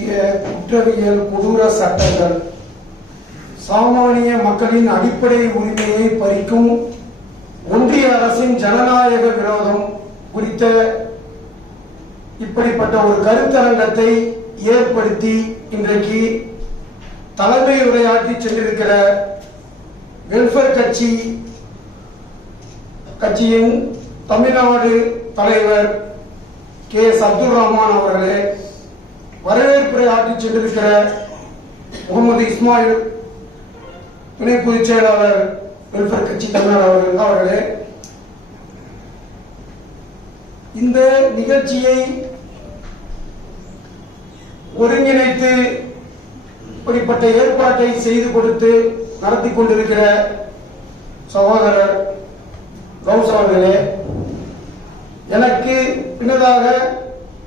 புதிய குற்றவியல் கொடூர சட்டங்கள் சாமானிய மக்களின் அடிப்படை உரிமையை பறிக்கும் ஒன்றிய அரசின் ஜனநாயக விரோதம் குறித்த இப்படிப்பட்ட ஒரு கருத்தரங்கத்தை ஏற்படுத்தி இன்றைக்கு தலைமை உரையாற்றி சென்றிருக்கிற வெல்ஃபேர் கட்சி கட்சியின் தமிழ்நாடு தலைவர் கே. எஸ் அப்துல் ரஹ்மான் அவர்களே வரவேற்புரை ஆற்றி சென்றிருக்கிற முகமது இஸ்மாயில் துணை பொதுச் செயலாளர் வெல்ஃபேர் கட்சி தமிழ்நாடு அவர்கள் அவர்களே. இந்த நிகழ்ச்சியை ஒருங்கிணைத்து இப்படிப்பட்ட ஏற்பாட்டை செய்து கொடுத்து நடத்தி கொண்டிருக்கிற சகோதரர் கௌசவர்களே எனக்கு பின்னதாக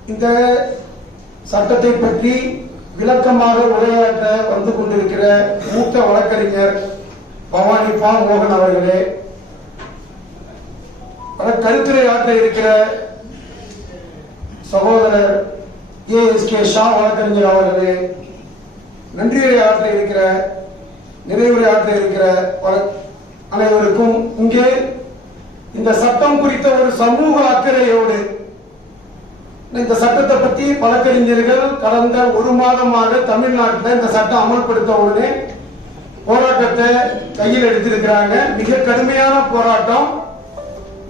இந்த சட்டத்தை பற்றி விளக்கமாக உரையாற்ற வந்து கொண்டிருக்கிற மூத்த வழக்கறிஞர் பவானி பா மோகன் அவர்களே கருத்துரை ஆற்ற இருக்கிற சகோதரர் ஏ எஸ் கே ஷா வழக்கறிஞர் அவர்களே நன்றியுரை ஆற்ற இருக்கிற நிறைவுரை ஆற்ற இருக்கிற வழ- அனைவருக்கும் இங்கே இந்த சட்டம் குறித்த ஒரு சமூக அக்கறையோடு இந்த சட்டத்தை பத்தி வழக்கறிஞர்கள் கடந்த ஒரு மாதமாக தமிழ்நாட்டில் இந்த சட்டம் அமல்படுத்த உடனே போராட்டத்தை கையில் எடுத்திருக்கிறாங்க. மிக கடுமையான போராட்டம்.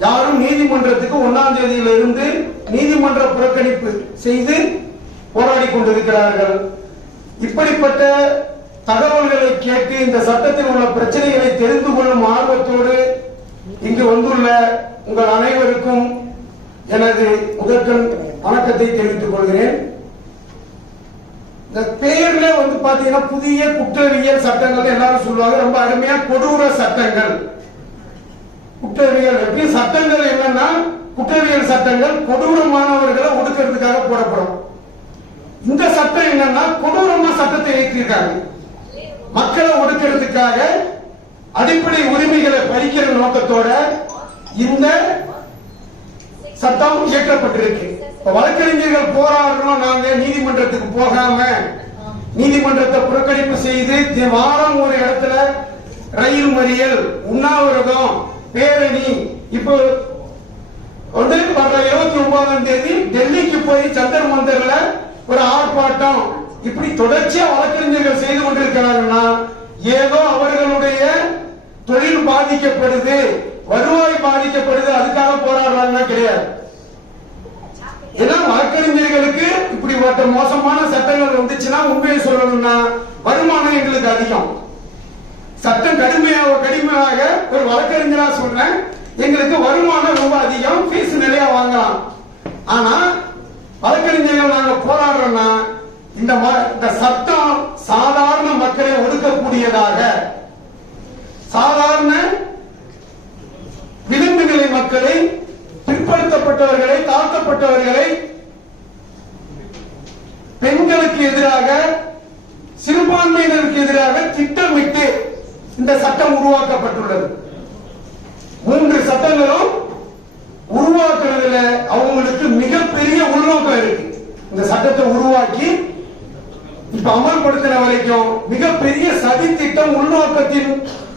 யாரும் நீதிமன்றத்துக்கு ஒன்னாம் தேதியில இருந்து நீதிமன்ற புறக்கணிப்பு செய்து போராடி கொண்டிருக்கிறார்கள். இப்படிப்பட்ட தகவல்களை கேட்டு இந்த சட்டத்தில் உள்ள பிரச்சனைகளை தெரிந்து கொள்ளும் ஆர்வத்தோடு இங்கு வந்துள்ள உங்கள் அனைவருக்கும் எனது முதற்கண் வணக்கத்தை தெரிவித்துக் கொள்கிறேன். இந்த பெயர்ல வந்து பாத்தீங்கன்னா புதிய குற்றவியல் சட்டங்கள் எல்லாரும் சொல்லுவாங்க. ரொம்ப அருமையா கொடூர சட்டங்கள். குற்றவியல் எப்படி? சட்டங்கள் என்னன்னா குற்றவியல் சட்டங்கள் கொடூரமானவர்களை ஒடுக்கிறதுக்காக போடப்படும். இந்த சட்டம் என்னன்னா கொடூரமா சட்டத்தை இயக்கியிருக்காங்க. மக்களை ஒடுக்கிறதுக்காக அடிப்படை உரிமைகளை பறிக்கிற நோக்கத்தோட இந்த சட்டம் இயற்றப்பட்டிருக்கு. வழக்கறிஞர்கள் போராடுறோம் நாங்க நீதிமன்றத்துக்கு போகாம. நீதிமன்றத்தை புறக்கணிப்பு செய்து தி- வாரம் ஒரு இடத்துல ரயில் மறியல் உண்ணாவிரதம் பேரணி. இப்போ வந்து வர்ற இருபத்தி ஒன்பதாம் தேதி டெல்லிக்கு போய் சந்தர் மந்தர்ல ஒரு ஆர்ப்பாட்டம். இப்படி தொடர்ச்சியா வழக்கறிஞர்கள் செய்து கொண்டிருக்கிறாங்கன்னா ஏதோ அவர்களுடைய தொழில் பாதிக்கப்படுது வருவாய் பாதிக்கப்படுது அதுக்காக போராடுறாங்கன்னா கிடையாது. ஏன்னா வழக்கறிஞர்களுக்கு இப்படிப்பட்ட மோசமான சட்டங்கள் வந்துச்சுன்னா உண்மையை சொல்லணும்னா வருமானம் எங்களுக்கு அதிகம். சட்டம் கடுமையாக கடுமையாக ஒரு வழக்கறிஞரா சொன்னேன். எங்களுக்கு வருமானம் ரொம்ப அதிகம் ஃபீஸ் நிறைய வாங்கலாம். ஆனா வழக்கறிஞர்கள் நாங்க போராடுறோம்னா இந்த ம- இந்த சட்டம் சாதாரண மக்களை ஒடுக்கக்கூடியதாக சாதாரண விளிம்பு நிலை மக்களை பாதிக்கப்பட்டவர்களை தாழ்த்தப்பட்டவர்களை பெண்களுக்கு எதிராக சிறுபான்மையினருக்கு எதிராக திட்டமிட்டு இந்த சட்டம் உருவாக்கப்பட்டுள்ளது. மூன்று சட்டங்களும் உருவாக்குறதுல அவங்களுக்கு மிகப்பெரிய உள்நோக்கம் இருக்கு. இந்த சட்டத்தை உருவாக்கி இப்ப அமல்படுத்தின வரைக்கும் மிகப்பெரிய சதி திட்டம் உள்நோக்கத்தின்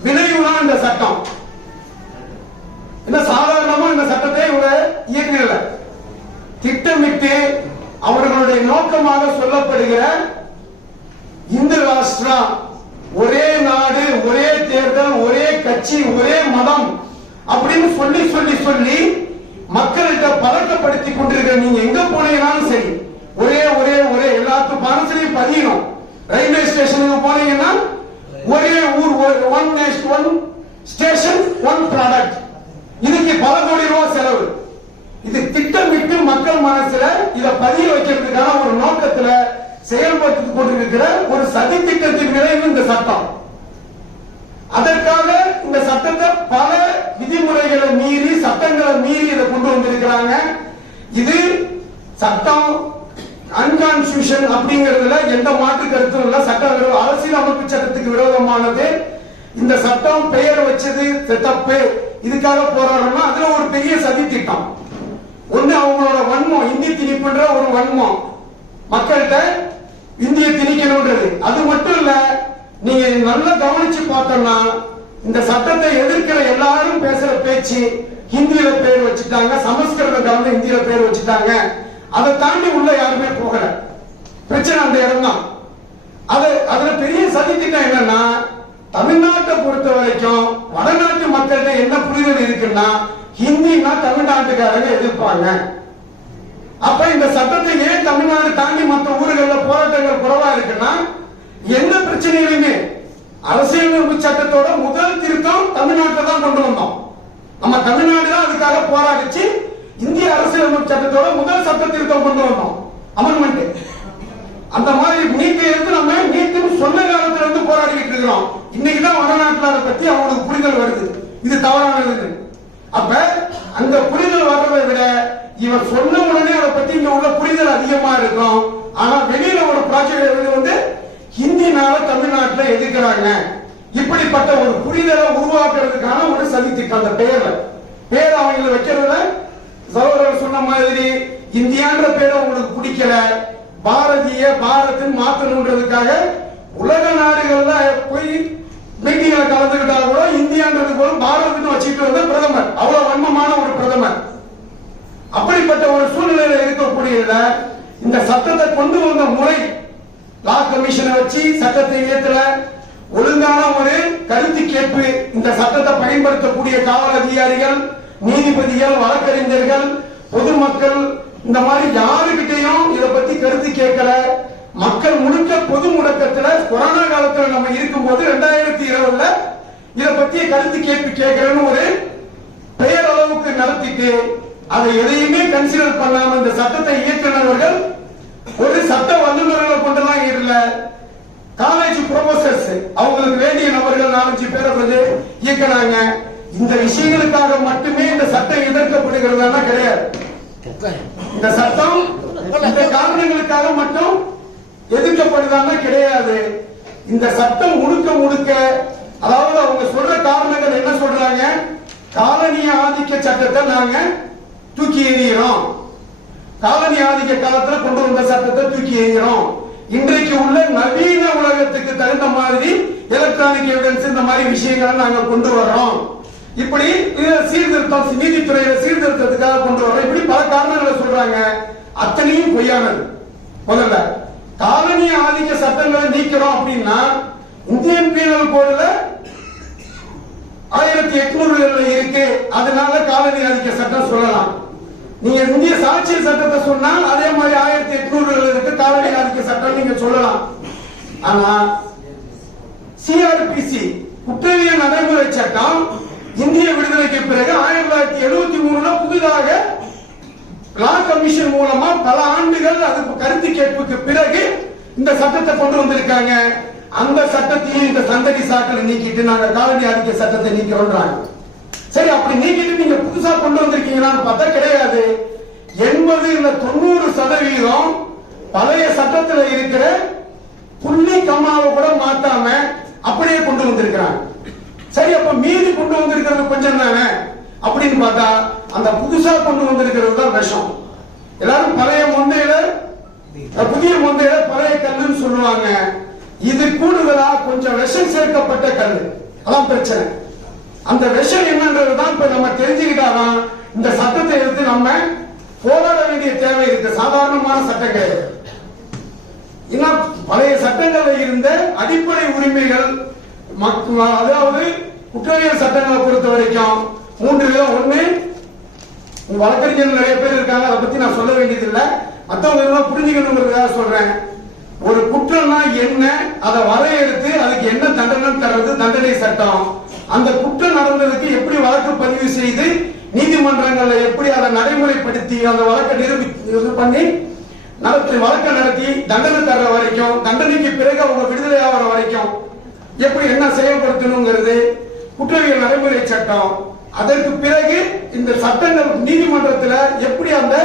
விளைவுதான் இந்த சட்டம். என்ன சாதாரணமா இந்த சட்டத்தை இவங்க இயக்கல திட்டமிட்டு அவர்களுடைய நோக்கமாக சொல்லப்படுகிற இந்து ராஷ்டிரா ஒரே நாடு ஒரே தேர்தல் ஒரே கட்சி ஒரே மதம் அப்படின்னு சொல்லி சொல்லி சொல்லி மக்கள்கிட்ட பழக்கப்படுத்தி கொண்டிருக்கிற நீங்க எங்க போனீங்கன்னாலும் சரி ஒரே ஒரே ஒரே எல்லாத்து மனசுலையும் பதியணும். ரயில்வே ஸ்டேஷனுக்கு போனீங்கன்னா ஒரே ஊர் one one station one product இதுக்கு பல கோடி ரூபாய் செலவு. இது திட்டமிட்டு மக்கள் மனசுல இத பதிய வைக்கிறதுக்கான ஒரு நோக்கத்துல செயல்படுத்தி கொண்டிருக்கிற ஒரு சதி திட்டத்தின் விளைவு இந்த சட்டம். அதற்காக இந்த சட்டத்தை பல விதிமுறைகளை மீறி சட்டங்களை மீறி இதை கொண்டு வந்திருக்கிறாங்க. இது சட்டம் அன்கான்ஸ்டியூஷன் அப்படிங்கறதுல எந்த மாற்று கருத்தும் இல்ல. சட்ட அரசியல் அமைப்பு சட்டத்துக்கு விரோதமானது. இந்த சட்டம் பெயர் வச்சது செட்டப்பு இதுக்காக போராடணும்னா அதுல ஒரு பெரிய சதி திட்டம். ஒண்ணு அவங்களோட வன்மம் இந்தி திணிப்புன்ற ஒரு வன்மம். மக்கள்கிட்ட இந்திய திணிக்கணும்ன்றது அது மட்டும் இல்ல நீங்க நல்லா கவனிச்சு பார்த்தோம்னா இந்த சட்டத்தை எதிர்க்கிற எல்லாரும் பேசுற பேச்சு ஹிந்தியில பேர் வச்சுட்டாங்க சமஸ்கிருதம் கலந்து ஹிந்தியில பேர் வச்சுட்டாங்க. அதை தாண்டி உள்ள யாருமே போகல. பிரச்சனை அந்த இடம் தான் அது அதுல பெரிய சதித்திட்டம் என்னன்னா தமிழ்நாட்டை பொறுத்த வரைக்கும் வடநாட்டு மக்கள்கிட்ட என்ன புரிதல் இருக்குன்னா ஹிந்தினா தமிழ்நாட்டுக்காரங்க எதிர்ப்பாங்க. அப்ப இந்த சட்டத்தை ஏன் தமிழ்நாடு தாண்டி மற்ற ஊர்கள்ல போராட்டங்கள் குறைவா இருக்குன்னா எந்த பிரச்சனையிலுமே அரசியலமைப்பு சட்டத்தோட முதல் திருத்தம் தமிழ்நாட்டில் தான் கொண்டு வந்தோம். நம்ம தமிழ்நாடு தான் அதுக்காக போராடிச்சு இந்திய அரசியலமைப்பு சட்டத்தோட முதல் சட்ட திருத்தம் கொண்டு வந்தோம். அமெண்ட்மெண்ட். அந்த மாதிரி நீட்டை எடுத்து நம்ம நீட்டுன்னு சொன்ன காலத்துல இருந்து போராடிக்கிட்டு இருக்கிறோம். இன்னைக்குதான் வடநாட்டுல அதை பத்தி அவங்களுக்கு புரிதல் வருது. இது தவறானது அப்ப அந்த புரிதல் வர்றதை விட இவர் சொன்ன உடனே அதை பத்தி இங்க உள்ள புரிதல் அதிகமா இருக்கும். ஆனா வெளியில ஒரு ப்ராஜெக்ட் வந்து ஹிந்தினால தமிழ்நாட்டுல எதிர்க்கிறாங்க. இப்படிப்பட்ட ஒரு புரிதலை உருவாக்குறதுக்கான ஒரு சதி திட்டம் அந்த பெயர்ல பேர் அவங்களை வைக்கிறதுல சகோதரர் சொன்ன மாதிரி இந்தியான்ற பேரை உங்களுக்கு பிடிக்கல. பாரதிய பாரத் மாத்தணுன்றதுக்காக உலக நாடுகள்ல போய் மீட்டிங்ல கலந்துகிட்டா கூட இந்தியான்றது கூட பாரதத்துக்கு வச்சுக்கிட்டு வந்த பிரதமர். அவ்வளவு வன்மமான ஒரு பிரதமர். அப்படிப்பட்ட ஒரு சூழ்நிலையில இருக்கக்கூடியதுல இந்த சட்டத்தை கொண்டு வந்த முறை லா கமிஷனை வச்சு சட்டத்தை இயற்றல. ஒழுங்கான ஒரு கருத்து கேட்பு இந்த சட்டத்தை பயன்படுத்தக்கூடிய காவல் அதிகாரிகள் நீதிபதிகள் வழக்கறிஞர்கள் பொதுமக்கள் இந்த மாதிரி யாருக்கிட்டையும் இதை பத்தி கருத்து கேட்கல. மக்கள் முழுக்க பொது முடக்கத்துல கொரோனா காலத்துல நம்ம இருக்கும்போது ரெண்டாயிரத்தி இருபதுல இத பத்திய கருத்து கேட்பு கேட்கிறேன்னு ஒரு பெயர் அளவுக்கு நடத்திட்டு அதை எதையுமே கன்சிடர் பண்ணாம இந்த சட்டத்தை இயற்றினவர்கள் ஒரு சட்ட வல்லுநர்களை கொண்டெல்லாம் இல்ல. காலேஜ் ப்ரொஃபசர்ஸ் அவங்களுக்கு வேண்டிய நபர்கள் நாலஞ்சு பேரை வந்து இயக்குனாங்க இந்த விஷயங்களுக்காக மட்டுமே இந்த சட்டம் எதிர்க்கப்படுகிறதா கிடையாது. இந்த சட்டம் இந்த காரணங்களுக்காக மட்டும் எதிர்க்கப்படுதான்னா கிடையாது. இந்த சட்டம் முழுக்க முழுக்க அதாவது அவங்க சொல்ற காரணங்கள் என்ன சொல்றாங்க? காலனிய ஆதிக்க சட்டத்தை நாங்க தூக்கி எறிகிறோம் காலனி ஆதிக்க காலத்துல கொண்டு வந்த சட்டத்தை தூக்கி எறிகிறோம் இன்றைக்கு உள்ள நவீன உலகத்துக்கு தகுந்த மாதிரி எலக்ட்ரானிக் எவிடன்ஸ் இந்த மாதிரி விஷயங்களை நாங்க கொண்டு வர்றோம். இப்படி சீர்திருத்தம் நீதித்துறையில சீர்திருத்தத்துக்காக கொண்டு வர்றோம். இப்படி பல காரணங்களை சொல்றாங்க. அத்தனையும் பொய்யானது. முதல்ல காலனி ஆதிக்க சட்டங்களை நீக்கிறோம் அப்படின்னா இந்தியன் பீனல் கோடுல ஆயிரத்தி எட்நூறுல இருக்கு. அதனால காலனி ஆதிக்க சட்டம் சொல்லலாம். நீங்க இந்திய சாட்சிய சட்டத்தை சொன்னால் அதே மாதிரி ஆயிரத்தி எட்நூறுல இருக்கு காலனி ஆதிக்க சட்டம் நீங்க சொல்லலாம். ஆனா சிஆர்பிசி குற்றவிய நடைமுறை சட்டம் இந்திய விடுதலைக்கு பிறகு ஆயிரத்தி தொள்ளாயிரத்தி எழுபத்தி மூணுல புதிதாக கார் கமிஷன் மூலமா பல ஆண்டுகள் அது கருத்து கேட்புக்கு பிறகு இந்த சட்டத்தை கொண்டு வந்திருக்காங்க. அந்த சட்டத்தையும் இந்த சந்தடி சாக்கள் நீக்கிட்டு நாங்க காலனி அறிக்கை சட்டத்தை நீக்கிறோம்ன்றாங்க சரி அப்படி நீக்கிட்டு நீங்க புதுசா கொண்டு வந்திருக்கீங்களான்னு பார்த்தா கிடையாது. எண்பது இல்ல தொண்ணூறு சதவீதம் பழைய சட்டத்துல இருக்கிற புள்ளி கம்மாவை கூட மாத்தாம அப்படியே கொண்டு வந்திருக்கிறாங்க. சரி அப்ப மீதி கொண்டு வந்திருக்கிறது கொஞ்சம் தானே? அப்படின்னு பார்த்தா அந்த புதுசா கொண்டு வந்திருக்கிறது தான் விஷம். எல்லாரும் பழைய முந்தையில புதிய முந்தையில பழைய கல்லுன்னு சொல்லுவாங்க. இது கூடுதலா கொஞ்சம் விஷம் சேர்க்கப்பட்ட கல். அதான் பிரச்சனை. அந்த விஷம் என்னன்றது தான் இப்ப நம்ம தெரிஞ்சுக்கிட்டாதான் இந்த சட்டத்தை எடுத்து நம்ம போராட வேண்டிய தேவை இருக்கு. சாதாரணமான சட்டம் கிடையாது. பழைய சட்டங்கள்ல இருந்த அடிப்படை உரிமைகள் மக்- அதாவது குற்றவியல் சட்டங்களை பொறுத்த வரைக்கும் மூன்று விதம். வழக்கறிஞர்கள் நிறைய பேர் இருக்காங்க அதை பத்தி நான் சொல்ல வேண்டியது இல்ல மற்றவங்க புரிஞ்சுக்கணுங்கிறதுக்காக சொல்றேன். ஒரு குற்றம்னா என்ன அதை வரையறுத்து அதுக்கு என்ன தண்டனை தர்றது தண்டனை சட்டம். அந்த குற்றம் நடந்ததுக்கு எப்படி வழக்கு பதிவு செய்து நீதிமன்றங்கள்ல எப்படி அதை நடைமுறைப்படுத்தி அந்த வழக்கை நிரூபி இது பண்ணி நடத்தி வழக்கை நடத்தி தண்டனை தர்ற வரைக்கும் தண்டனைக்கு பிறகு அவங்க விடுதலை ஆகிற வரைக்கும் எப்படி என்ன செயல்படுத்தணுங்கிறது குற்றவியல் நடைமுறை சட்டம் அதற்கு பிறகு இந்த சட்டங்கள் நீதிமன்றத்தில் எப்படி அந்த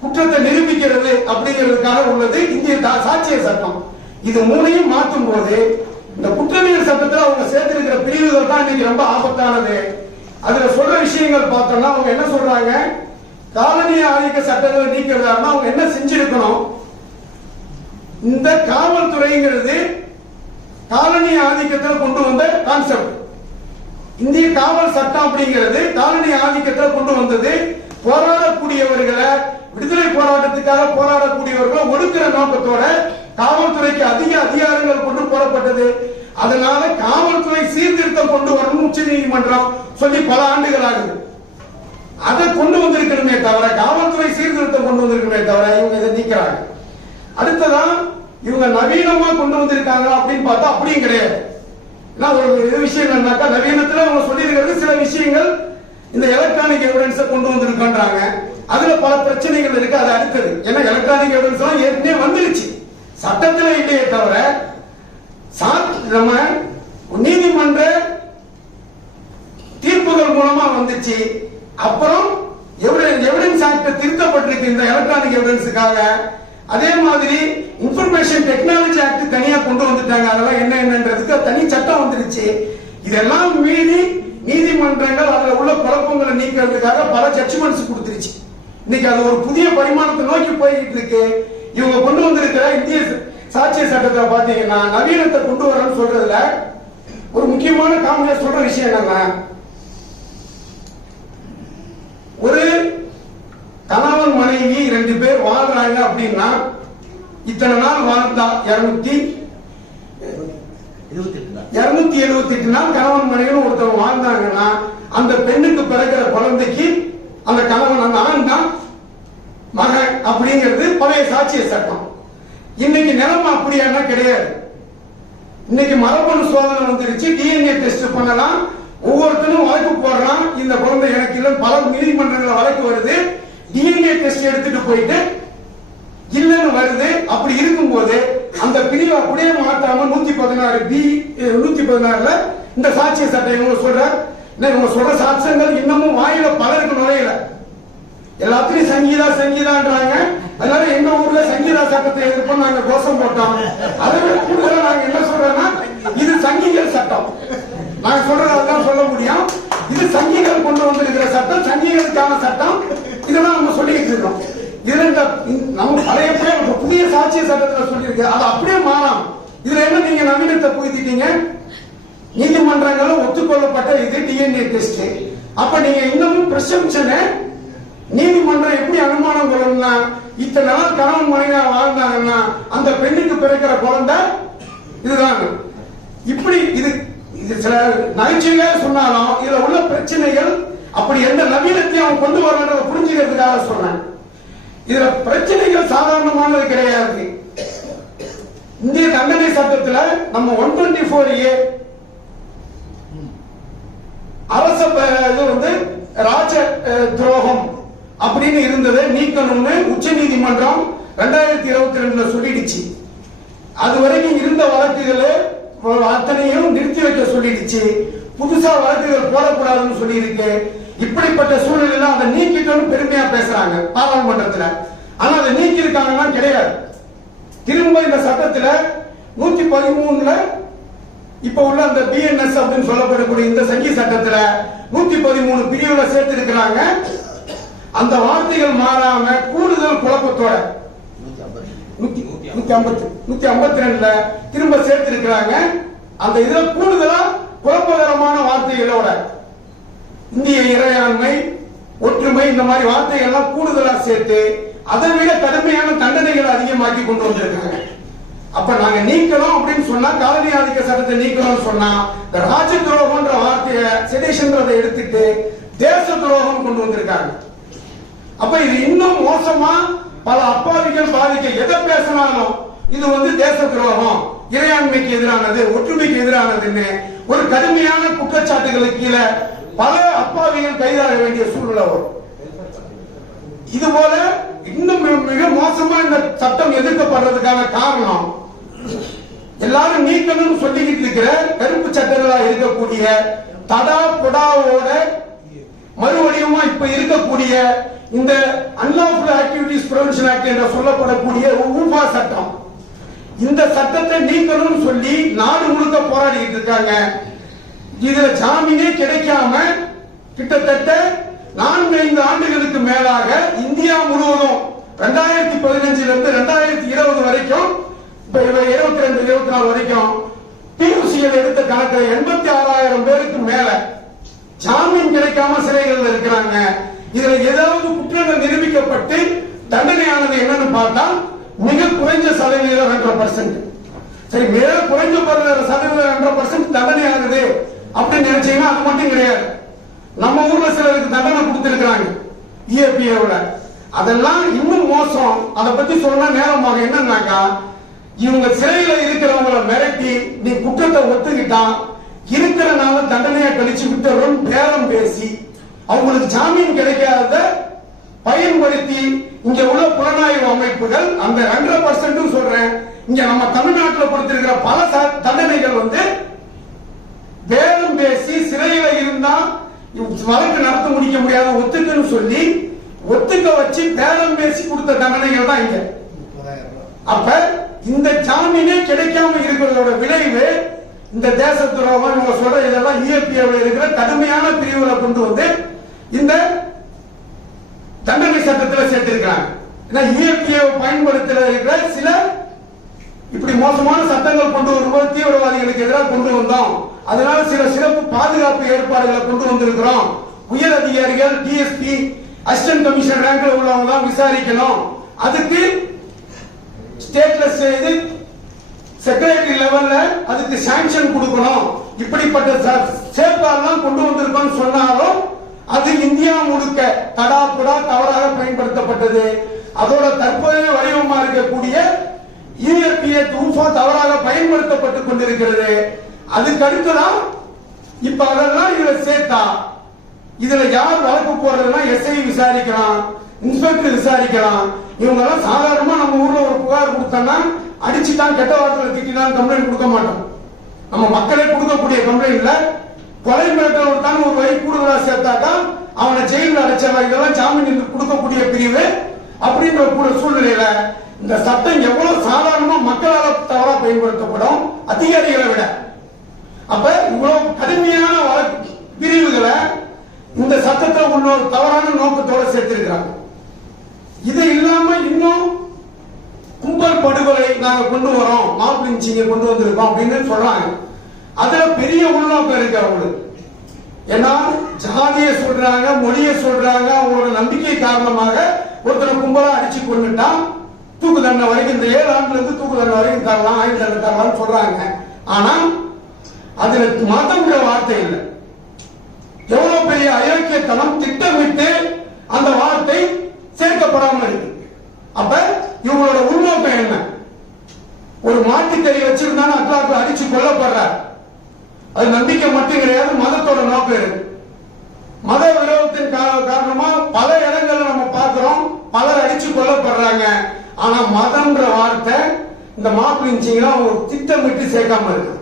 குற்றத்தை நிரூபிக்கிறது அப்படிங்கிறதுக்காக உள்ளது. இந்திய தா- சாட்சிய சட்டம். இது மூணையும் மாற்றும் போது இந்த குற்றவியல் சட்டத்தில் அவங்க சேர்த்திருக்கிற பிரிவுகள் தான் இன்னைக்கு ரொம்ப ஆபத்தானது. அதுல சொல்ற விஷயங்கள் பார்த்தோம்னா அவங்க என்ன சொல்றாங்க? காலனி ஆதிக்க சட்டங்களை நீக்கிறதா அவங்க என்ன செஞ்சிருக்கணும்? இந்த காவல்துறைங்கிறது காலனி ஆதிக்கத்தில் கொண்டு வந்த கான்செப்ட் இந்திய காவல் சட்டம் அப்படிங்கிறது காலனி ஆதிக்கத்தை கொண்டு வந்தது. போராடக்கூடியவர்களை விடுதலை போராட்டத்துக்காக போராடக்கூடியவர்களை ஒடுக்கிற நோக்கத்தோட காவல்துறைக்கு அதிக அதிகாரங்கள் கொண்டு போடப்பட்டது. அதனால காவல்துறை சீர்திருத்தம் கொண்டு வரணும் உச்ச நீதிமன்றம் சொல்லி பல ஆண்டுகள் ஆகுது அதை கொண்டு வந்திருக்கணுமே தவிர காவல்துறை சீர்திருத்தம் கொண்டு வந்திருக்கணுமே தவிர இவங்க இதை நீக்கிறாங்க. அடுத்ததான் இவங்க நவீனமா கொண்டு வந்திருக்காங்க அப்படின்னு பார்த்தா அப்படியும் கிடையாது. ஒரு இது விஷயம் என்னன்னாக்கா நவீனத்துல அவங்க சொல்லியிருக்கிறது சில விஷயங்கள் இந்த எலக்ட்ரானிக் எவிடன்ஸை கொண்டு வந்திருக்காங்க அதுல பல பிரச்சனைகள் இருக்கு அது அடுத்தது. ஏன்னா எலக்ட்ரானிக் எவிடன்ஸ் எல்லாம் ஏற்கனவே வந்துருச்சு. சட்டத்துல இல்லையே தவிர சா- நம்ம நீதிமன்ற தீர்ப்புகள் மூலமா வந்துச்சு. அப்புறம் எவிடன்ஸ் ஆக்ட் திருத்தப்பட்டிருக்கு இந்த எலக்ட்ரானிக் எவிடன்ஸுக்காக அதே மாதிரி இன்ஃபர்மேஷன் டெக்னாலஜி ஆக்ட் தனியா கொண்டு வந்துட்டாங்க. அதெல்லாம் என்ன என்னன்றதுக்கு தனி சட்டம் வந்துருச்சு. இதெல்லாம் மீறி நீதிமன்றங்கள் அதுல உள்ள குழப்பங்களை நீக்கிறதுக்காக பல ஜட்ஜ்மெண்ட்ஸ் கொடுத்துருச்சு. இன்னைக்கு அது ஒரு புதிய பரிமாணத்தை நோக்கி போய்கிட்டு இருக்கு. இவங்க கொண்டு வந்திருக்கிற இந்திய சாட்சிய சட்டத்தை பாத்தீங்கன்னா நவீனத்தை கொண்டு வரணும்னு சொல்றதுல ஒரு முக்கியமான காமெடியா சொல்ற விஷயம் என்னன்னா ஒரு கணவன் மனைவி ரெண்டு பேர் வாழ்றாங்க அப்படின்னா இத்தனை நாள் வாழ்ந்தா இருநூத்தி இருநூத்தி எழுபத்தி எட்டு நாள் கணவன் மனைவி ஒருத்தர் வாழ்ந்தாங்கன்னா அந்த பெண்ணுக்கு பிறக்கிற குழந்தைக்கு அந்த கணவன் அந்த ஆண் தான் மகன் அப்படிங்கிறது பழைய சாட்சிய சட்டம். இன்னைக்கு நிலைமை அப்படியானா கிடையாது. இன்னைக்கு மரபணு சோதனை வந்துருச்சு டிஎன்ஏ டெஸ்ட் பண்ணலாம் ஒவ்வொருத்தரும் வழக்கு போடுறான் இந்த குழந்தை எனக்கு இல்லை பல நீதிமன்றங்களில் வழக்கு வருது. டிஎன்ஏ டெஸ்ட் எடுத்துட்டு போயிட்டு இல்லைன்னு வருது அப்படி இருக்கும்போது அந்த பிரிவை அப்படியே மாற்றாம நூத்தி பதினாறு பி நூத்தி பதினாறுல இந்த சாட்சிய சட்டம் இவங்க சொல்ற இவங்க சொல்ற சாட்சியங்கள் இன்னமும் வாயில பலருக்கு நுழையல. எல்லாத்துலயும் சங்கீதா சங்கீதான்றாங்க. அதனால எங்க ஊர்ல சங்கீதா சட்டத்தை எதிர்ப்போம் நாங்க கோஷம் போட்டோம். அதை விட கூடுதலா நாங்க என்ன சொல்றோம்னா இது சங்கிகள் சட்டம். நாங்க சொல்றது அதுதான் சொல்ல முடியும். இது சங்கிகள் கொண்டு வந்திருக்கிற சட்டம் சங்கிகளுக்கான சட்டம். இதெல்லாம் நம்ம சொல்லிக்கிட்டு இருக்கோம். இதுல நம்ம பழைய பேர் புதிய சாட்சிய சட்டத்துல சொல்லியிருக்கு அது அப்படியே மாறாம். இதுல என்ன நீங்க நவீனத்தை புகுத்திட்டீங்க? நீதிமன்றங்களும் ஒத்துக்கொள்ளப்பட்ட இது டிஎன்ஏ டெஸ்ட் அப்ப நீங்க இன்னமும் பிரசம்சனை நீதிமன்றம் எப்படி அனுமானம் கொள்ளணும்னா இத்தனை நாள் கணவன் மனைவியா வாழ்ந்தாங்கன்னா அந்த பெண்ணுக்கு பிறக்கிற குழந்தை இதுதான். இப்படி இது இது சில நகைச்சுவையாக சொன்னாலும் இதுல உள்ள பிரச்சனைகள் அப்படி எந்த நவீனத்தையும் அவன் கொண்டு வரணுன்றத புரிஞ்சுக்கிறதுக்காக சொன்னேன் இதுல பிரச்சனைகள் சாதாரணமானது கிடையாது. இந்திய தண்டனை சட்டத்துல நம்ம ஒன் டுவெண்ட்டி ஃபோர் ஏ அரச இது வந்து ராஜ துரோகம் அப்படின்னு இருந்ததை நீக்கணும்னு உச்ச நீதிமன்றம் ரெண்டாயிரத்தி இருபத்தி ரெண்டுல சொல்லிடுச்சு. அது வரைக்கும் இருந்த வழக்குகளை அத்தனையும் நிறுத்தி வைக்க சொல்லிடுச்சு. புதுசா வழக்குகள் போடக்கூடாதுன்னு சொல்லி இருக்கு இப்படிப்பட்ட சூழ்நிலையில அதை நீக்கிட்டோம்னு பெருமையா பேசுறாங்க பாராளுமன்றத்துல ஆனா அதை நீக்கி இருக்காங்கன்னா கிடையாது. திரும்ப இந்த சட்டத்துல நூத்தி பதிமூணுல இப்ப உள்ள அந்த பிஎன்எஸ் அப்படின்னு சொல்லப்படக்கூடிய இந்த சங்கி சட்டத்துல நூத்தி பதிமூணு பிரிவுல சேர்த்து இருக்கிறாங்க அந்த வார்த்தைகள் மாறாம கூடுதல் குழப்பத்தோட நூத்தி ஐம்பத்தி நூத்தி ஐம்பத்தி ரெண்டுல திரும்ப சேர்த்து இருக்கிறாங்க அந்த இதுல கூடுதலா குழப்பகரமான வார்த்தைகளோட இந்திய இறையாண்மை ஒற்றுமை இந்த மாதிரி வார்த்தைகள் எல்லாம் கூடுதலா சேர்த்து அதை விட கடுமையான தண்டனைகளை அதிகமாக்கி கொண்டு வந்திருக்காங்க. அப்ப நாங்க நீக்கணும் அப்படின்னு சொன்னா காலனி ஆதிக்க சட்டத்தை நீக்கணும்னு சொன்னா இந்த ராஜ துரோகம்ன்ற வார்த்தையை செடேஷன்றதை எடுத்துட்டு தேச துரோகம் கொண்டு வந்திருக்காங்க. அப்ப இது இன்னும் மோசமா பல அப்பாவிகள் பாதிக்க எதை பேசினாலும் இது வந்து தேச துரோகம் இறையாண்மைக்கு எதிரானது ஒற்றுமைக்கு எதிரானதுன்னு ஒரு கடுமையான குற்றச்சாட்டுகளுக்கு கீழே பல அப்பாவிகள் கைதாக வேண்டிய சூழ்நிலை வரும். இது போல இன்னும் மிக- மிக மோசமா இந்த சட்டம் எதிர்க்கப்படுறதுக்கான காரணம் எல்லாரும் நீக்கணும்னு சொல்லிக்கிட்டு இருக்கிற கருப்பு சட்டங்களா இருக்கக்கூடிய தடா புடாவோட மறுவடிவமா இப்ப இருக்கக்கூடிய இந்த அன்லாஃபுல் ஆக்டிவிட்டிஸ் ப்ரொவிஷன் ஆக்ட் என்று சொல்லப்படக்கூடிய ஊபா சட்டம். இந்த சட்டத்தை நீக்கணும்னு சொல்லி நாடு முழுக்க போராடிக்கிட்டு இருக்காங்க. இதுல ஜாமீனே கிடைக்காம கிட்டத்தட்ட நான்கு ஐந்து ஆண்டுகளுக்கு மேலாக இந்தியா முழுவதும் ரெண்டாயிரத்தி பதினஞ்சுல இருந்து ரெண்டாயிரத்தி இருபது வரைக்கும் இப்ப இருபத்தி ரெண்டு இருபத்தி நாலு வரைக்கும் டியூசியில் எடுத்த கணக்குல எண்பத்தி ஆறாயிரம் பேருக்கு மேல ஜாமீன் கிடைக்காம சிறைகள் இருக்கிறாங்க. இதுல ஏதாவது குற்றங்கள் நிரூபிக்கப்பட்டு தண்டனையானது என்னன்னு பார்த்தா மிக குறைஞ்ச சதவீதம் ஹண்ட்ரட் பர்சன்ட் சரி மிக குறைஞ்ச சதவீதம் ஹண்ட்ரட் பர்சன்ட் தண்டனை ஆகுது அப்படின்னு நினைச்சீங்கன்னா அது மட்டும் கிடையாது. நம்ம ஊர்ல சிலருக்கு தண்டனை கொடுத்திருக்கிறாங்க. E அதெல்லாம் இன்னும் மோசம். அதை பத்தி சொன்னா நேரமாக என்னன்னாக்கா இவங்க சிறையில இருக்கிறவங்கள மிரட்டி நீ குற்றத்தை ஒத்துக்கிட்டான் இருக்கிறனால தண்டனையை கழிச்சு விட்டுறோம் பேரம் பேசி அவங்களுக்கு ஜாமீன் கிடைக்காத பயன்படுத்தி இங்க உள்ள புலனாய்வு அமைப்புகள் அந்த ரெண்டரை பர்சன்ட் சொல்றேன் இங்க நம்ம தமிழ்நாட்டில் கொடுத்திருக்கிற பல ச- தண்டனைகள் வந்து பேரம் சிறையில இருந்தா வழக்கு நடத்த முடிக்க முடியாத ஒத்துக்குன்னு சொல்லி ஒத்துக்க வச்சு பேரம் பேசி கொடுத்த தண்டனைகள் தான் இங்க. அப்ப இந்த ஜாமீனே கிடைக்காம இருக்கிறதோட விளைவு இந்த தேச துரோகம் இவங்க சொல்ற இதெல்லாம் இஎப்பிஏவில் இருக்கிற கடுமையான பிரிவுகளை கொண்டு வந்து இந்த தண்டனை சட்டத்தில் சேர்த்திருக்கிறாங்க. ஏன்னா இஎப்பிஏ பயன்படுத்துற இருக்கிற சில இப்படி மோசமான சட்டங்கள் கொண்டு வரும்போது தீவிரவாதிகளுக்கு எதிராக கொண்டு வந்தோம். அதனால சில சிறப்பு பாதுகாப்பு ஏற்பாடுகளை கொண்டு வந்திருக்கிறோம். உயர் அதிகாரிகள் டிஎஸ்பி அசிஸ்டன்ட் கமிஷன் ரேங்க்ல உள்ளவங்க தான் விசாரிக்கணும். அதுக்கு ஸ்டேட்ல செய்து செக்ரட்டரி லெவல்ல அதுக்கு சாங்ஷன் கொடுக்கணும். இப்படிப்பட்ட சேஃப்கார்ட்லாம் கொண்டு வந்திருக்கோம் சொன்னாலும் அது இந்தியா முழுக்க தடா புடா தவறாக பயன்படுத்தப்பட்டது. அதோட தற்போதைய வடிவமா இருக்கக்கூடிய யூஎப்பிஏ தூஃபா தவறாக பயன்படுத்தப்பட்டுக் கொண்டிருக்கிறது. அதுக்கு அடுத்துதான் இப்ப அதெல்லாம் இதுல சேர்த்தா இதுல யார் வழக்கு போடுறதுன்னா எஸ்ஐ விசாரிக்கலாம் இன்ஸ்பெக்டர் விசாரிக்கலாம். இவங்க எல்லாம் சாதாரணமா நம்ம ஊர்ல ஒரு புகார் கொடுத்தோம்னா அடிச்சுட்டான் கெட்ட வார்த்தையில திட்டினான் கம்ப்ளைண்ட் கொடுக்க மாட்டோம். நம்ம மக்களே கொடுக்கக்கூடிய கம்ப்ளைண்ட்ல கொலை மிரட்டல் ஒருத்தாங்க ஒரு வரி கூடுதலா சேர்த்தாக்கா அவனை ஜெயிலில் அடைச்சிடலாம் இதெல்லாம் ஜாமீன் கொடுக்கக்கூடிய பிரிவு அப்படின்ற கூட சூழ்நிலையில இந்த சட்டம் எவ்வளவு சாதாரணமா மக்களால் தவறா பயன்படுத்தப்படும்? அதிகாரிகளை விட. அப்ப இவ்வளவு கடுமையான வழக்கு பிரிவுகளை இந்த சட்டத்தை உள்ள ஒரு தவறான நோக்கத்தோட சேர்த்திருக்கிறாங்க. இது இல்லாம இன்னும் கும்பல் படுகொலை நாங்க கொண்டு வரோம் மாப்பிளிஞ்சிங்க கொண்டு வந்திருக்கோம் அப்படின்னு சொல்றாங்க. அதுல பெரிய உள்நோக்கம் இருக்கு அவங்களுக்கு. ஏன்னா ஜாதிய சொல்றாங்க மொழிய சொல்றாங்க அவங்களோட நம்பிக்கை காரணமாக ஒருத்தனை கும்பலா அடிச்சு கொண்டுட்டான் தூக்கு தண்டனை வரைக்கும் இந்த ஏழு ஆண்டுல இருந்து தூக்கு தண்டனை வரைக்கும் தரலாம் ஆயுள் தண்டனை தரலாம்னு சொல்றாங்க. ஆனா அதுல மதம்ங்கிற வார்த்தை இல்லை. எவ்வளவு பெரிய அயோக்கியத்தனம் திட்டமிட்டு அந்த வார்த்தை சேர்க்கப்படாமல் இருக்கு. அப்ப இவங்களோட உள்நோக்கம் என்ன? ஒரு மாட்டுக்கறி வச்சிருந்தாலும் அட்லாக்கு அடிச்சு கொல்லப்படுறார் அது நம்பிக்கை மட்டும் கிடையாது மதத்தோட நோக்கம் இருக்கு. மத விரோதத்தின் காரணமா பல இடங்கள்ல நம்ம பார்க்கிறோம் பலர் அடிச்சு கொல்லப்படுறாங்க. ஆனா மதம்ன்ற வார்த்தை இந்த மாப்பிள்ளைச்சிங்களா அவங்க திட்டமிட்டு சேர்க்காம இருக்கு.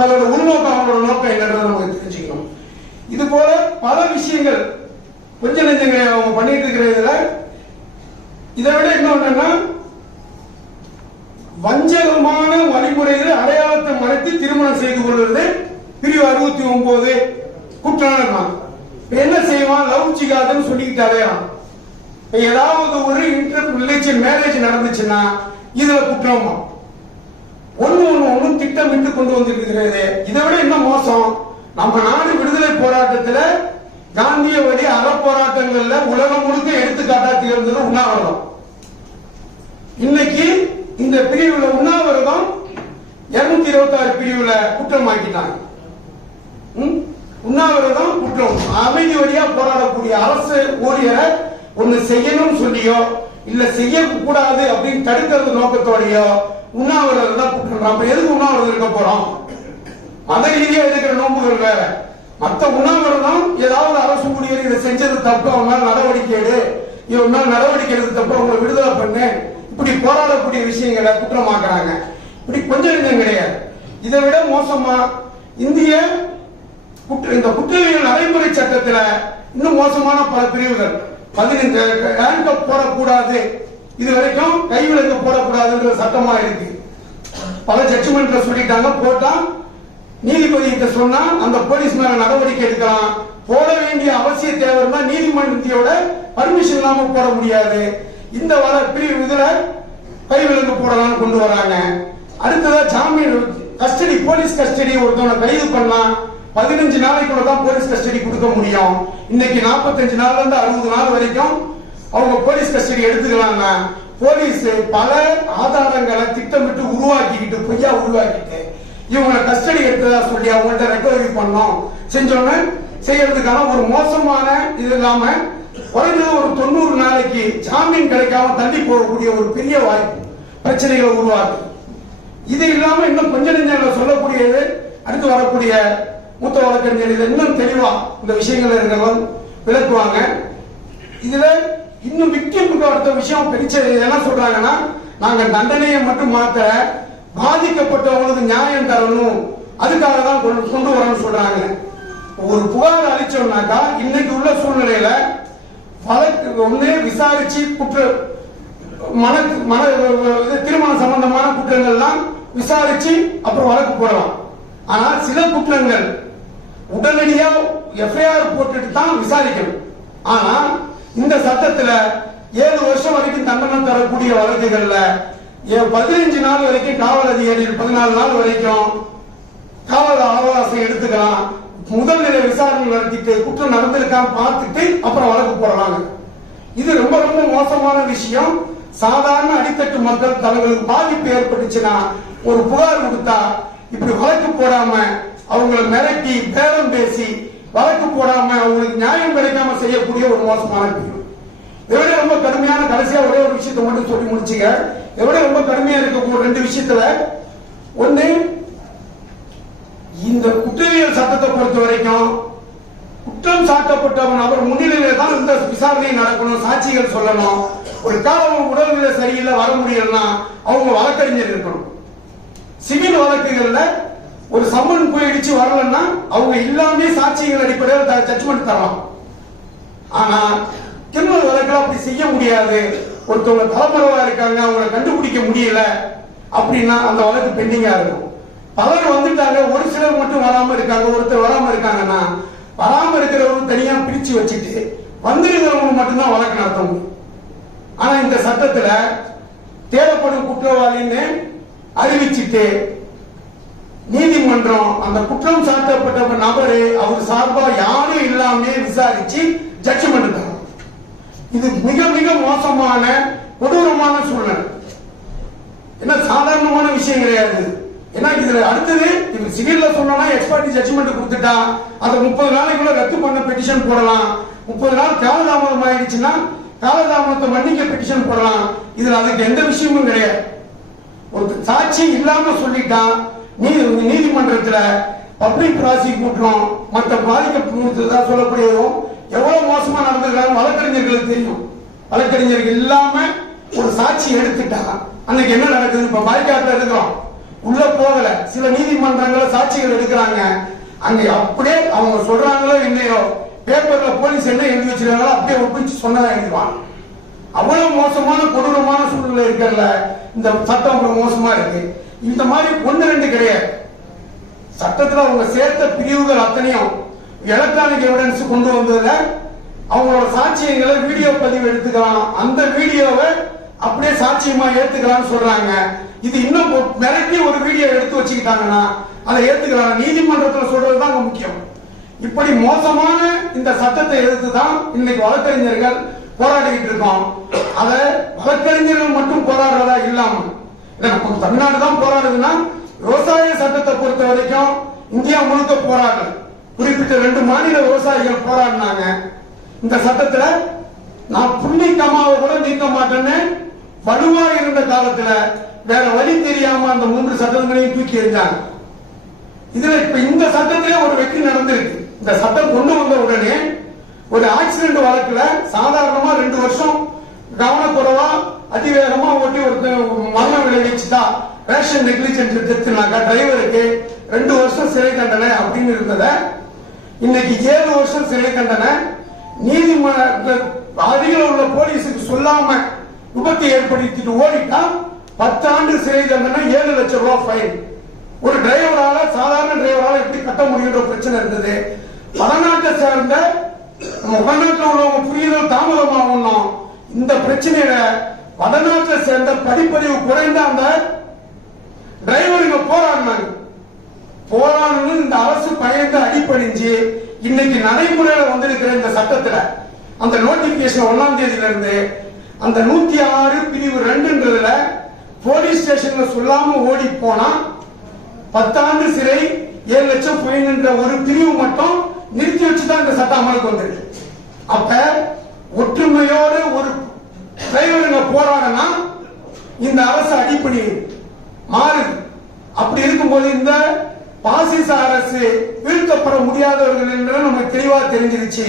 அதோட உள்நோக்கம் அவங்களோட நோக்கம் என்னன்றதை நமக்கு தெரிஞ்சுக்கணும். இது போல பல விஷயங்கள் கொஞ்ச நெஞ்சங்க அவங்க பண்ணிட்டு இருக்கிற இதுல இதை விட என்னன்னா வஞ்சகமான வழிமுறையில் அடையாளத்தை மறைத்து திருமணம் செய்து கொள்வது. பிரிவு அறுபத்தி ஒன்பது குற்றம் என்ன செய்வான்? லவ் சிகாதன்னு சொல்லிக்கிட்டாலே ஏதாவது ஒரு இன்டர் ரிலேஷன் மேரேஜ் நடந்துச்சுன்னா இதுல குற்றமா. ஒண்ணு ஒண்ணு ஒண்ணு திட்டமிட்டு கொண்டு வந்திருக்கிறது. இதை விட என்ன மோசம்? நம்ம நாடு விடுதலை போராட்டத்துல காந்தியவாதி வழி உலகம் முழுக்க எடுத்துக்காட்டா திகழ்ந்தது உண்ணாவிரதம். இன்னைக்கு இந்த பிரிவுல உண்ணாவிரதம் இருநூத்தி இருபத்தி ஆறு பிரிவுல குற்றம் ஆக்கிட்டாங்க உண்ணாவிரதம் குற்றம். அமைதி வழியா போராடக்கூடிய அரசு ஊழியரை ஒண்ணு செய்யணும்னு சொல்லியோ இல்ல செய்ய கூடாது அப்படின்னு தடுக்கிறது நோக்கத்தோடயோ உண்ணாவிரதம் தான் குற்றம் அப்ப எதுக்கு உண்ணாவிரதம் இருக்க போறோம்? மத ரீதியா எடுக்கிற நோன்புகள் வேற? மத்த உண்ணாவிரதம் ஏதாவது அரசு ஊழியர் இதை செஞ்சது தப்பு அவங்க மேல நடவடிக்கை எடு. இவன் மேல நடவடிக்கை எடுத்து தப்பு அவங்களை விடுதலை பண்ணு. இப்படி போராடக்கூடிய விஷயங்களை குற்றமாக்குறாங்க. இப்படி கொஞ்சம் நெஞ்சம் கிடையாது. இதை விட மோசமா இந்திய குற்ற இந்த குற்றவியல் நடைமுறை சட்டத்துல இன்னும் மோசமான பல பிரிவுகள். பதினைந்து ஹேண்ட்கப் போடக்கூடாது. இது வரைக்கும் கைவிலங்கு போடக்கூடாதுன்ற சட்டமா இருக்கு. பல ஜட்ஜ்மெண்ட்ல சொல்லிட்டாங்க போட்டா நீதிபதி கிட்ட சொன்னா அந்த போலீஸ் மேல நடவடிக்கை எடுக்கலாம். போட வேண்டிய அவசிய தேவைன்னா நீதிமன்றத்தியோட நீதிமன்றத்தோட பர்மிஷன் இல்லாம போட முடியாது. இந்த வர பிரிவு இதுல கைவிலங்கு போடலாம்னு கொண்டு வராங்க. அடுத்ததா ஜாமீன் கஸ்டடி போலீஸ் கஸ்டடி ஒருத்தவனை கைது பண்ணலாம். பதினஞ்சு நாளைக்குள்ள தான் போலீஸ் கஸ்டடி கொடுக்க முடியும். இன்னைக்கு 45 நாள்ல இருந்து அறுபது நாள் வரைக்கும் அவங்க போலீஸ் கஸ்டடி எடுத்துக்கலாம்னா போலீஸ் பல ஆதாரங்களை திட்டமிட்டு உருவாக்கிக்கிட்டு பொய்யா உருவாக்கிட்டு இவங்களை கஸ்டடி எடுத்ததா சொல்லி அவங்கள்ட்ட ரெக்கவரி பண்ணோம். செஞ்சோன்னு செய்யறதுக்கான ஒரு மோசமான இது இல்லாம குறைஞ்சது ஒரு தொண்ணூறு நாளைக்கு ஜாமீன் கிடைக்காம தள்ளி போகக்கூடிய ஒரு பெரிய வாய்ப்பு பிரச்சனைகளை உருவாக்கு இது இல்லாம இன்னும் கொஞ்ச நெஞ்சம் சொல்லக்கூடியது அடுத்து வரக்கூடிய மூத்த வழக்கறிஞர் இதை இன்னும் தெளிவா இந்த விஷயங்கள் இருக்கிறவங்க விளக்குவாங்க. இதுல இன்னும் விக்டிமுக்கு அடுத்த விஷயம் பிரிச்ச என்ன சொல்றாங்கன்னா நாங்க தண்டனையை மட்டும் மாத்த பாதிக்கப்பட்டவங்களுக்கு நியாயம் தரணும். அதுக்காக தான் கொண்டு கொண்டு வரணும்னு சொல்றாங்க. ஒரு புகார் அளிச்சோம்னாக்கா இன்னைக்கு உள்ள சூழ்நிலையில வழக்கு ஒண்ணு விசாரிச்சு குற்ற மன மன திருமணம் சம்பந்தமான குற்றங்கள்லாம் விசாரிச்சு அப்புறம் வழக்கு போடலாம். ஆனா சில குற்றங்கள் உடனடியா எஃப்ஐஆர் போட்டுட்டு தான் விசாரிக்கணும். ஆனா இந்த சட்டத்துல ஏழு வருஷம் வரைக்கும் தண்டனை தரக்கூடிய வழக்குகள்ல பதினஞ்சு நாள் வரைக்கும் காவல் அதிகாரிகள் பதினாலு நாள் வரைக்கும் காவல் அவகாசம் எடுத்துக்கலாம். முதல் நிலை விசாரணை நடத்திட்டு குற்றம் நடந்திருக்கான்னு பார்த்துட்டு அப்புறம் வழக்கு போடுறாங்க. இது ரொம்ப ரொம்ப மோசமான விஷயம். சாதாரண அடித்தட்டு மக்கள் தங்களுக்கு பாதிப்பு ஏற்பட்டுச்சுன்னா ஒரு புகார் கொடுத்தா இப்படி வழக்கு போடாம அவங்கள மிரட்டி பேரம் பேசி வழக்கு போடாம அவங்களுக்கு நியாயம் கிடைக்காம செய்யக்கூடிய ஒரு மோசமான பிரிவு இதை ரொம்ப கடுமையான கடைசியா ஒரே ஒரு விஷயத்தை மட்டும் சொல்லி முடிச்சுங்க. எவ்வளவு ரொம்ப கடுமையா இருக்கக்கூடிய ரெண்டு விஷயத்துல ஒண்ணு இந்த குற்றவியல் சட்டத்தை பொறுத்த வரைக்கும் குற்றம் சாட்டப்பட்டவன் அவர் முன்னிலையில தான் இந்த விசாரணை நடக்கணும் சாட்சிகள் சொல்லணும். ஒரு காலம் உடல்நிலை சரியில்லை வர முடியலன்னா அவங்க வழக்கறிஞர் இருக்கணும். சிவில் வழக்குகள்ல ஒரு சம்மன் போயிடுச்சு வரலன்னா அவங்க எல்லாமே சாட்சியங்கள் அடிப்படையில் ஜட்ஜ்மெண்ட் தரலாம். ஆனா கிரிமினல் வழக்கில் அப்படி செய்ய முடியாது. ஒருத்தவங்க தலைமறைவா இருக்காங்க அவங்களை கண்டுபிடிக்க முடியல அப்படின்னா அந்த வழக்கு பெண்டிங்கா இருக்கும். பலர் வந்துட்டாங்க ஒரு சிலர் மட்டும் வராம இருக்காங்க ஒருத்தர் வராம இருக்காங்கன்னா வராம இருக்கிறவங்க தனியா பிரிச்சு வச்சுட்டு வந்திருக்கிறவங்க மட்டும்தான் வழக்கு நடத்த முடியும். ஆனா இந்த சட்டத்துல தேவைப்படும் குற்றவாளின்னு அறிவிச்சிட்டு நீதிமன்றம் அந்த குற்றம் சாட்டப்பட்ட நபரு அவர் சார்பா யாரும் இல்லாமே விசாரிச்சு ஜட்ஜ்மெண்ட் தரும். இது மிக மிக மோசமான கொடூரமான சூழ்நிலை. என்ன சாதாரணமான விஷயம் கிடையாது. ஏன்னா இதுல அடுத்தது இவங்க சிவில்ல சொன்னா எக்ஸ்பர்ட் ஜட்ஜ்மெண்ட் கொடுத்துட்டா அதை முப்பது நாளைக்குள்ள ரத்து பண்ண பெட்டிஷன் போடலாம். முப்பது நாள் காலதாமதம் ஆயிடுச்சுன்னா காலதாமதத்தை மன்னிக்க பெட்டிஷன் போடலாம். இதுல அதுக்கு எந்த விஷயமும் கிடையாது. ஒரு சாட்சி இல்லாம சொல்லிட்டான் நீதி நீதிமன்றத்தில் பப்ளிக் ப்ராசிக்யூட்டரும் மற்ற பாதிக்கப்பட்டதா சொல்லக்கூடியதும் எவ்வளவு மோசமா நடந்திருக்காங்க வழக்கறிஞர்களுக்கு தெரியும். வழக்கறிஞர்கள் இல்லாம ஒரு சாட்சி எடுத்துட்டா அன்னைக்கு என்ன நடக்குது? இப்ப பாய்காட்டுல இருக்கிறோம். உள்ள போகல. சில நீதிமன்றங்கள சாட்சிகள் எடுக்கிறாங்க. அங்க அப்படியே அவங்க சொல்றாங்களோ இல்லையோ பேப்பர்ல போலீஸ் என்ன எழுதி வச்சிருக்காங்களோ அப்படியே ஒப்பிச்சு சொன்னதா எழுதுவாங்க அவ்வளவு மோசமான கொடூரமான சூழ்நிலை இருக்கிறதுல இந்த சட்டம் மோசமா இருக்கு. இந்த மாதிரி ஒண்ணு ரெண்டு கிடையாது. சட்டத்துல அவங்க சேர்த்த பிரிவுகள் அத்தனையும் எலக்ட்ரானிக் எவிடன்ஸ் கொண்டு வந்ததுல அவங்களோட சாட்சியங்களை வீடியோ பதிவு எடுத்துக்கலாம். அந்த வீடியோவை அப்படியே சாட்சியமா ஏத்துக்கலாம்னு சொல்றாங்க. இது இன்னும் மிரட்டி ஒரு வீடியோ எடுத்து வச்சுக்கிட்டாங்கன்னா அதை ஏத்துக்கலாம் நீதிமன்றத்தில் சொல்றது தான் முக்கியம். இப்படி மோசமான இந்த சட்டத்தை எதிர்த்து தான் இன்னைக்கு வழக்கறிஞர்கள் போராடிக்கிட்டு இருக்கோம். அதை வழக்கறிஞர்கள் மட்டும் போராடுறதா இல்லாமல் தமிழ்நாடு தான் போராடுதுன்னா விவசாய சட்டத்தை பொறுத்த வரைக்கும் இந்தியா முழுக்க போராடல குறிப்பிட்ட ரெண்டு மாநில விவசாயிகள் போராடினாங்க. இந்த சட்டத்துல நான் புள்ளி கமாவை கூட நீக்க மாட்டேன்னு வலுவா இருந்த காலத்துல வேற வழி தெரியாம அந்த மூன்று சட்டங்களையும் தூக்கி எறிஞ்சாங்க. இதுல இப்ப இந்த சட்டத்திலே ஒரு வெற்றி நடந்திருக்கு. இந்த சட்டம் கொண்டு வந்த உடனே ஒரு ஆக்சிடென்ட் வழக்குல சாதாரணமா ரெண்டு வருஷம் கவனக்குறவா அதிவேகமா ஓட்டி ஒருத்தன் மரணம் விளைவிச்சுதான் ரேஷன் நெக்லிஜென்ட் டெத்துனாக்கா டிரைவருக்கு ரெண்டு வருஷம் சிறை தண்டனை அப்படின்னு இருந்தத இன்னைக்கு ஏழு வருஷம் சிறை தண்டனை. நீதிமன்ற அருகில் உள்ள போலீஸுக்கு சொல்லாம விபத்தை ஏற்படுத்திட்டு ஓடிட்டா பத்து ஆண்டு சிறை தண்டனை ஏழு லட்சம் ரூபாய் ஃபைன் ஒரு டிரைவரால சாதாரண டிரைவரால எப்படி கட்ட முடியுன்ற பிரச்சனை இருந்தது. வடநாட்டை சேர்ந்த நம்ம வடநாட்டில் உள்ளவங்க புரியுதல் தாமதமாகணும். இந்த பிரச்சனையில வடநாட்டை சேர்ந்த படிப்பறிவு குறைந்த அந்த டிரைவருங்க போராடினாங்க போராடணும் இந்த அரசு பயந்து அடிப்படைஞ்சு இன்னைக்கு நடைமுறையில வந்திருக்கிற இந்த சட்டத்துல அந்த நோட்டிபிகேஷன் ஒன்னாம் தேதியில இருந்து அந்த நூத்தி ஆறு பிரிவு ரெண்டுன்றதுல போலீஸ் ஸ்டேஷன்ல சொல்லாம ஓடி போனா பத்தாண்டு சிறை ஏழு லட்சம் ஃபைன்ன்ற ஒரு பிரிவு மட்டும் நிறுத்தி வச்சுதான் இந்த சட்டம் அமலுக்கு வந்திருக்கு. அப்ப ஒற்றுமையோடு ஒரு டிரைவருங்க போறாங்கன்னா இந்த அரசு அடிப்படை மாறுது அப்படி இருக்கும்போது இந்த பாசிச அரசு வீழ்த்தப்பட முடியாதவர்கள் என்று நமக்கு தெளிவா தெரிஞ்சிருச்சு.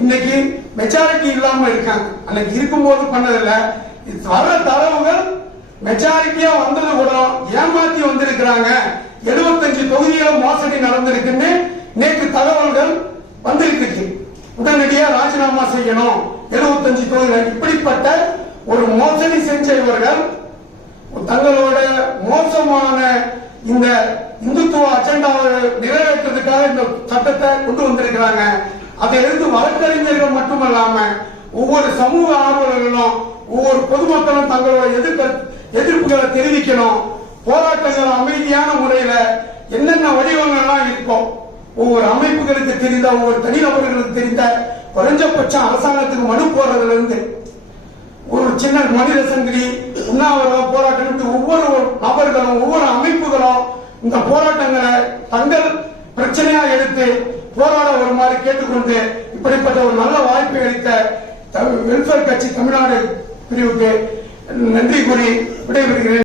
இன்னைக்கு மெஜாரிட்டி இல்லாம இருக்காங்க. அன்னைக்கு இருக்கும்போது பண்ணதில்ல. வர தரவுகள் மெஜாரிட்டியா வந்தது கூட ஏமாத்தி வந்திருக்கிறாங்க. எழுபத்தஞ்சு தொகுதிகளும் மோசடி நடந்திருக்குன்னு நேற்று தகவல்கள் வந்திருக்கு உடனடியா ராஜினாமா செய்யணும். இருபத்தஞ்சு கோயில்கள். இப்படிப்பட்ட ஒரு மோசடி செஞ்ச இவர்கள் தங்களோட மோசமான இந்த இந்துத்துவ அஜெண்டாவை நிறைவேற்றுறதுக்காக இந்த சட்டத்தை கொண்டு வந்திருக்கிறாங்க. அதை எடுத்து வழக்கறிஞர்கள் மட்டுமல்லாம ஒவ்வொரு சமூக ஆர்வலர்களும் ஒவ்வொரு பொதுமக்களும் தங்களோட எதிர்ப்பு எதிர்ப்புகளை தெரிவிக்கணும். போராட்டங்கள் அமைதியான முறையில என்னென்ன வடிவங்கள்லாம் இருக்கும் ஒவ்வொரு அமைப்புகளுக்கு தெரிந்த ஒவ்வொரு தனிநபர்களுக்கு தெரிந்த குறைஞ்சபட்சம் அரசாங்கத்துக்கு மனு போடுறதுல இருந்து ஒரு சின்ன மனித சங்கிலி உண்ணாவிரதம் போராட்டம் ஒவ்வொரு நபர்களும் ஒவ்வொரு அமைப்புகளும் இந்த போராட்டங்களை தங்கள் பிரச்சனையா எடுத்து போராட வருமாறு கேட்டுக்கொண்டு இப்படிப்பட்ட ஒரு நல்ல வாய்ப்பை அளித்த தமிழ் வெல்ஃபேர் கட்சி தமிழ்நாடு பிரிவுக்கு நன்றி கூறி விடைபெறுகிறேன்.